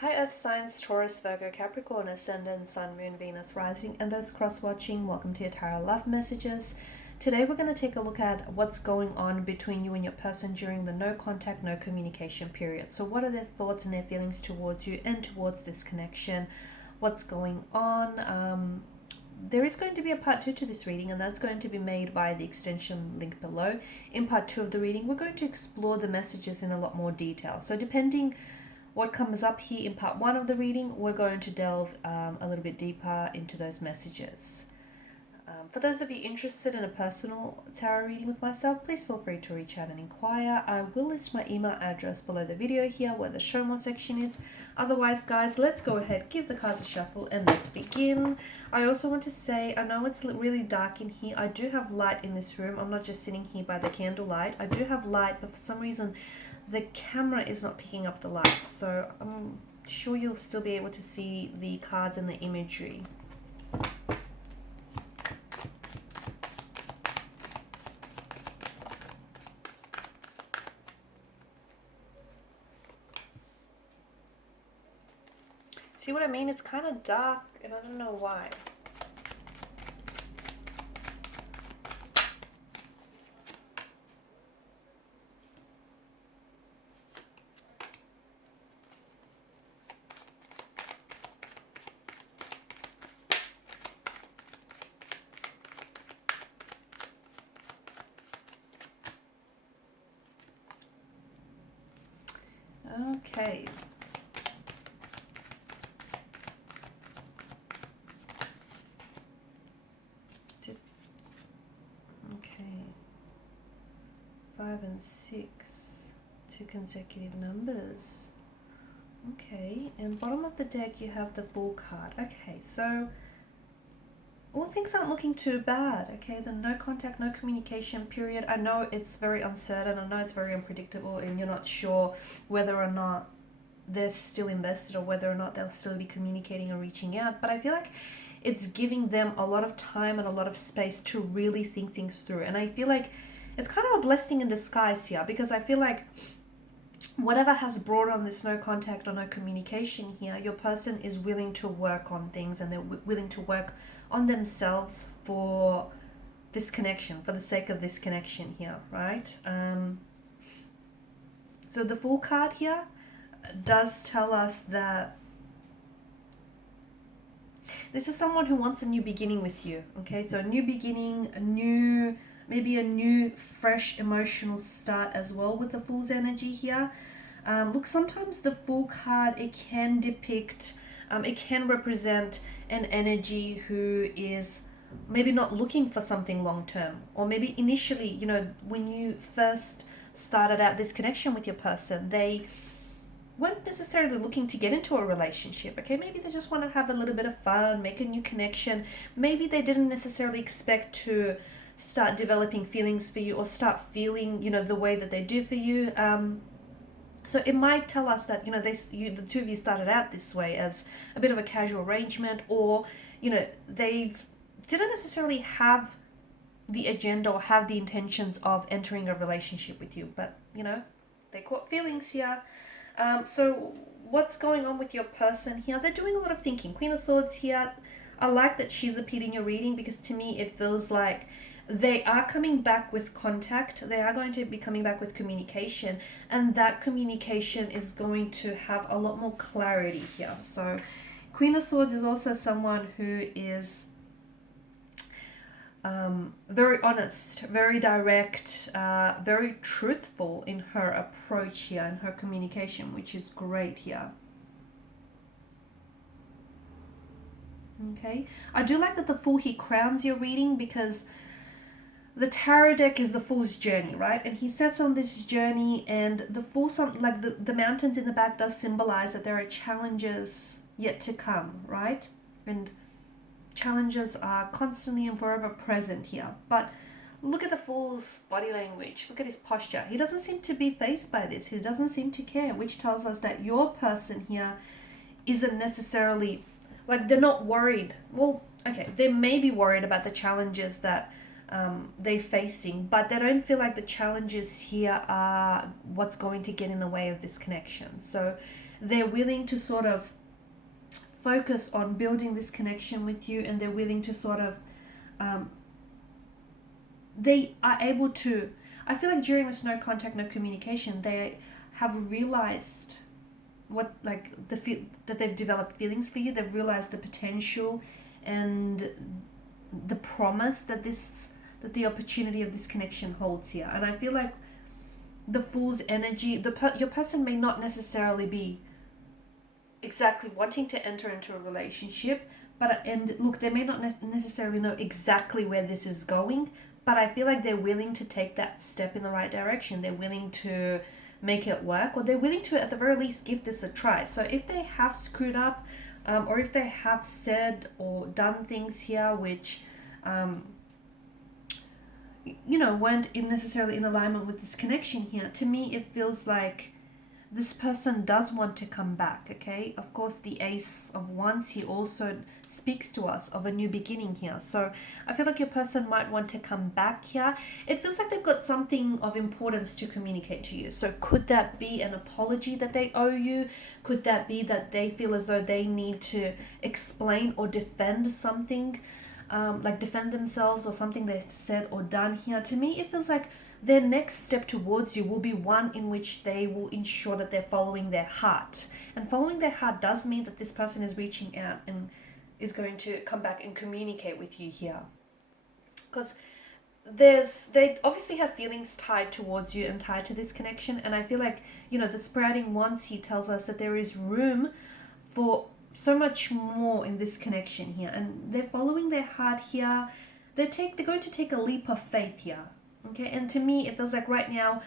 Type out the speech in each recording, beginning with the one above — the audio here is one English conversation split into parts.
Hi Earth Signs, Taurus, Virgo, Capricorn, Ascendant, Sun, Moon, Venus, Rising, and those cross-watching, welcome to your Tarot Love Messages. Today we're going to take a look at what's going on between you and your person during the no contact, no communication period. So what are their thoughts and their feelings towards you and towards this connection? What's going on? There is going to be a part 2 to this reading, and that's going to be made by the extension link below. In part 2 of the reading, we're going to explore the messages in a lot more detail. So depending what comes up here in part 1 of the reading, we're going to delve a little bit deeper into those messages. For those of you interested in a personal tarot reading with myself, please feel free to reach out and inquire. I will list my email address below the video here where the show more section is. Otherwise, guys, let's go ahead, give the cards a shuffle, and let's begin. I also want to say, I know it's really dark in here. I do have light in this room. I'm not just sitting here by the candlelight. I do have light, but for some reason, the camera is not picking up the light. So I'm sure you'll still be able to see the cards and the imagery. See what I mean? It's kind of dark and I don't know why. Okay. Okay. 5 and 6. 2 consecutive numbers. Okay. And bottom of the deck you have the Fool card. Okay, so all things aren't looking too bad. Okay, the no contact, no communication period. I know it's very uncertain. I know it's very unpredictable and you're not sure whether or not they're still invested or whether or not they'll still be communicating or reaching out. But I feel like it's giving them a lot of time and a lot of space to really think things through. And I feel like it's kind of a blessing in disguise here, because I feel like whatever has brought on this no contact or no communication here, your person is willing to work on things, and they're willing to work on themselves for this connection, for the sake of this connection here, right? So the Fool card here does tell us that this is someone who wants a new beginning with you. Okay, so a new beginning, maybe a new fresh emotional start as well with the Fool's energy here. Look, sometimes the Fool card, it can depict, it can represent an energy who is maybe not looking for something long term, or maybe initially, you know, when you first started out this connection with your person, they weren't necessarily looking to get into a relationship. Okay, maybe they just want to have a little bit of fun, make a new connection. Maybe they didn't necessarily expect to start developing feelings for you or start feeling, you know, the way that they do for you. So it might tell us that, you know, the two of you started out this way as a bit of a casual arrangement, or, you know, they didn't necessarily have the agenda or have the intentions of entering a relationship with you, but, you know, they caught feelings here. So what's going on with your person here? They're doing a lot of thinking. Queen of Swords here. I like that she's appeared in your reading, because to me it feels like they are coming back with contact. They are going to be coming back with communication, and that communication is going to have a lot more clarity here. So Queen of Swords is also someone who is very honest, very direct, very truthful in her approach here and her communication, which is great here. Okay, I do like that the Fool, he crowns your reading, because the tarot deck is the Fool's journey, right? And he sets on this journey, and the Fool, like the mountains in the back does symbolize that there are challenges yet to come, right? And challenges are constantly and forever present here. But look at the Fool's body language. Look at his posture. He doesn't seem to be fazed by this. He doesn't seem to care, which tells us that your person here isn't necessarily, like, they're not worried. Well, okay, they may be worried about the challenges that they're facing, but they don't feel like the challenges here are what's going to get in the way of this connection. So they're willing to sort of focus on building this connection with you, and they're willing to sort of they are able to, I feel like during this no contact, no communication, they have realized what, like, that they've developed feelings for you. They've realized the potential and the promise that the opportunity of this connection holds here. And I feel like the Fool's energy, your person may not necessarily be exactly wanting to enter into a relationship, and look, they may not necessarily know exactly where this is going, but I feel like they're willing to take that step in the right direction. They're willing to make it work, or they're willing to at the very least give this a try. So if they have screwed up, or if they have said or done things here which weren't necessarily in alignment with this connection here, to me it feels like this person does want to come back, okay? Of course, the Ace of Wands here also speaks to us of a new beginning here. So I feel like your person might want to come back here. It feels like they've got something of importance to communicate to you. So could that be an apology that they owe you? Could that be that they feel as though they need to explain or defend something, like defend themselves or something they've said or done here? To me, it feels like their next step towards you will be one in which they will ensure that they're following their heart. And following their heart does mean that this person is reaching out and is going to come back and communicate with you here. Because they obviously have feelings tied towards you and tied to this connection. And I feel like, the Sprouting Wands here tells us that there is room for so much more in this connection here. And they're following their heart here. They're going to take a leap of faith here. Okay, and to me, it feels like right now,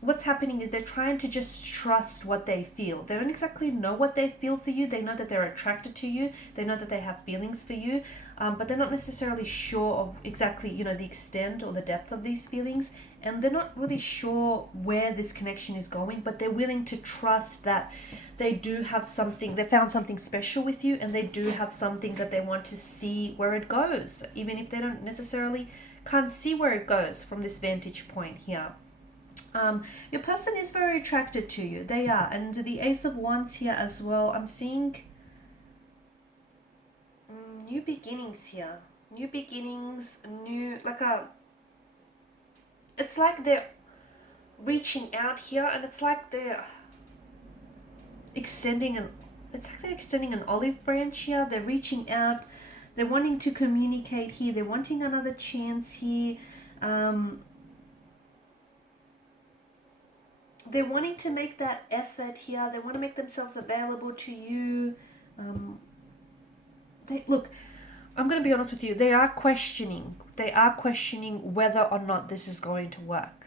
what's happening is they're trying to just trust what they feel. They don't exactly know what they feel for you. They know that they're attracted to you. They know that they have feelings for you, but they're not necessarily sure of exactly, the extent or the depth of these feelings. And they're not really sure where this connection is going, but they're willing to trust that they do have something, they found something special with you, and they do have something that they want to see where it goes, even if they don't necessarily can't see where it goes from this vantage point here. Your person is very attracted to you. They are. And the Ace of Wands here as well. I'm seeing new beginnings here. New beginnings, it's like they're reaching out here, and it's like they're extending an olive branch here. They're reaching out. They're wanting to communicate here. They're wanting another chance here. They're wanting to make that effort here. They want to make themselves available to you. Look, I'm going to be honest with you. They are questioning. They are questioning whether or not this is going to work.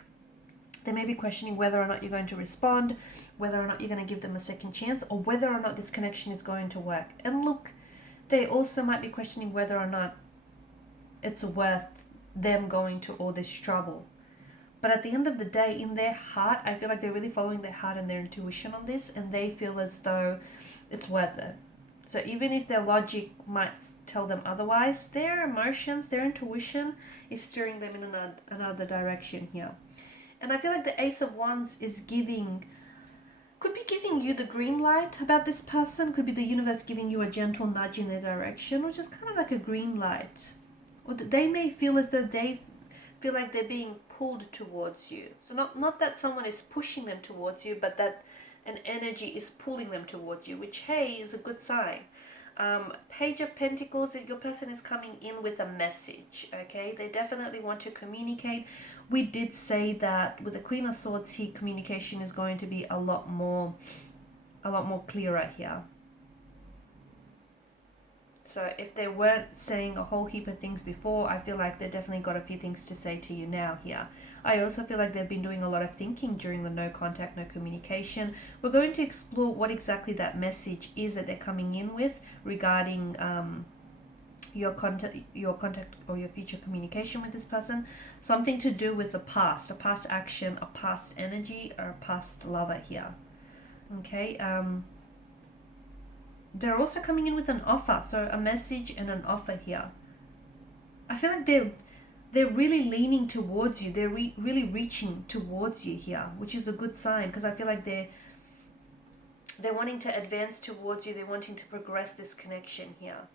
They may be questioning whether or not you're going to respond, whether or not you're going to give them a second chance, or whether or not this connection is going to work. And look, they also might be questioning whether or not it's worth them going to all this trouble. But at the end of the day, in their heart, I feel like they're really following their heart and their intuition on this, and they feel as though it's worth it. So even if their logic might tell them otherwise, their emotions, their intuition is steering them in another direction here. And I feel like the Ace of Wands could be giving you the green light about this person. Could be the universe giving you a gentle nudge in their direction, which is kind of like a green light. Or they may feel as though they feel like they're being pulled towards you. So not that someone is pushing them towards you, but that an energy is pulling them towards you, which, hey, is a good sign. Page of Pentacles, that your person is coming in with a message, okay? They definitely want to communicate. We did say that with the Queen of Swords here, communication is going to be a lot more clearer here. So if they weren't saying a whole heap of things before, I feel like they definitely got a few things to say to you now here. I also feel like they've been doing a lot of thinking during the no contact, no communication. We're going to explore what exactly that message is that they're coming in with regarding your contact or your future communication with this person. Something to do with the past, a past action, a past energy, or a past lover here. Okay, they're also coming in with an offer, so a message and an offer here. I feel like they're really leaning towards you. They're really reaching towards you here, which is a good sign, because I feel like They're wanting to advance towards you. They're wanting to progress this connection here.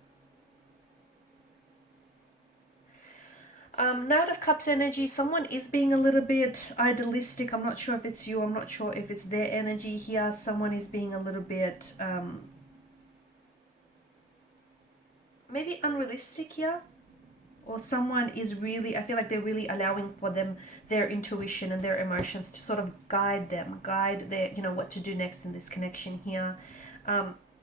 Knight of Cups energy, someone is being a little bit idealistic. I'm not sure if it's you. I'm not sure if it's their energy here. Someone is being a little bit maybe unrealistic here. Or someone is really, I feel like they're really allowing for their intuition and their emotions to sort of guide their, what to do next in this connection here.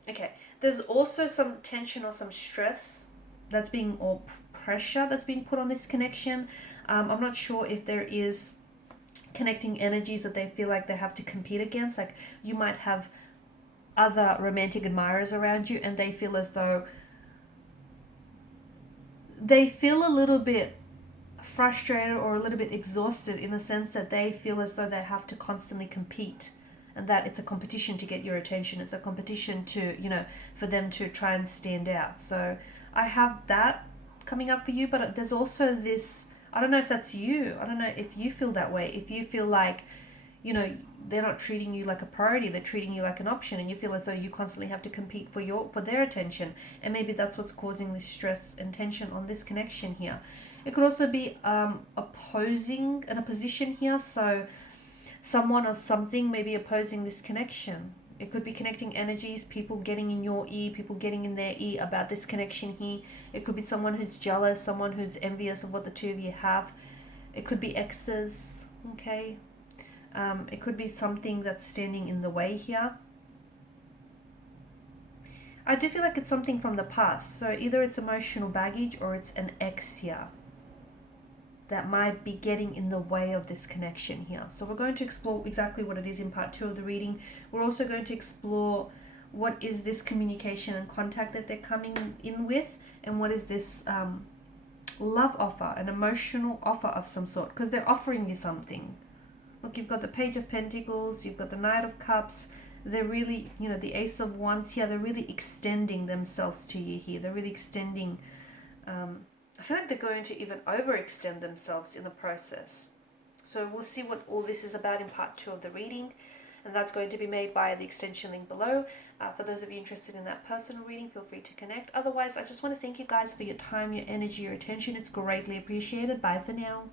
Okay, there's also some tension or some stress that's being, or pressure that's being put on this connection. I'm not sure if there is connecting energies that they feel like they have to compete against. Like you might have other romantic admirers around you and they feel as though they feel a little bit frustrated or a little bit exhausted in the sense that they feel as though they have to constantly compete, and that it's a competition to get your attention. It's a competition to, for them to try and stand out. So I have that coming up for you, but there's also this, I don't know if that's you. I don't know if you feel that way. If you feel like, they're not treating you like a priority, they're treating you like an option, and you feel as though you constantly have to compete for their attention, and maybe that's what's causing this stress and tension on this connection here. It could also be opposing in a position here, so someone or something may be opposing this connection. It could be connecting energies, people getting in your ear, people getting in their ear about this connection here. It could be someone who's jealous, someone who's envious of what the two of you have. It could be exes, okay? It could be something that's standing in the way here. I do feel like it's something from the past. So either it's emotional baggage or it's an ex here that might be getting in the way of this connection here. So we're going to explore exactly what it is in part 2 of the reading. We're also going to explore what is this communication and contact that they're coming in with, and what is this love offer, an emotional offer of some sort, because they're offering you something. Look, you've got the Page of Pentacles, you've got the Knight of Cups. They're really, the Ace of Wands here, they're really extending themselves to you here. They're really extending, I feel like they're going to even overextend themselves in the process. So we'll see what all this is about in part 2 of the reading. And that's going to be made via the extension link below. For those of you interested in that personal reading, feel free to connect. Otherwise, I just want to thank you guys for your time, your energy, your attention. It's greatly appreciated. Bye for now.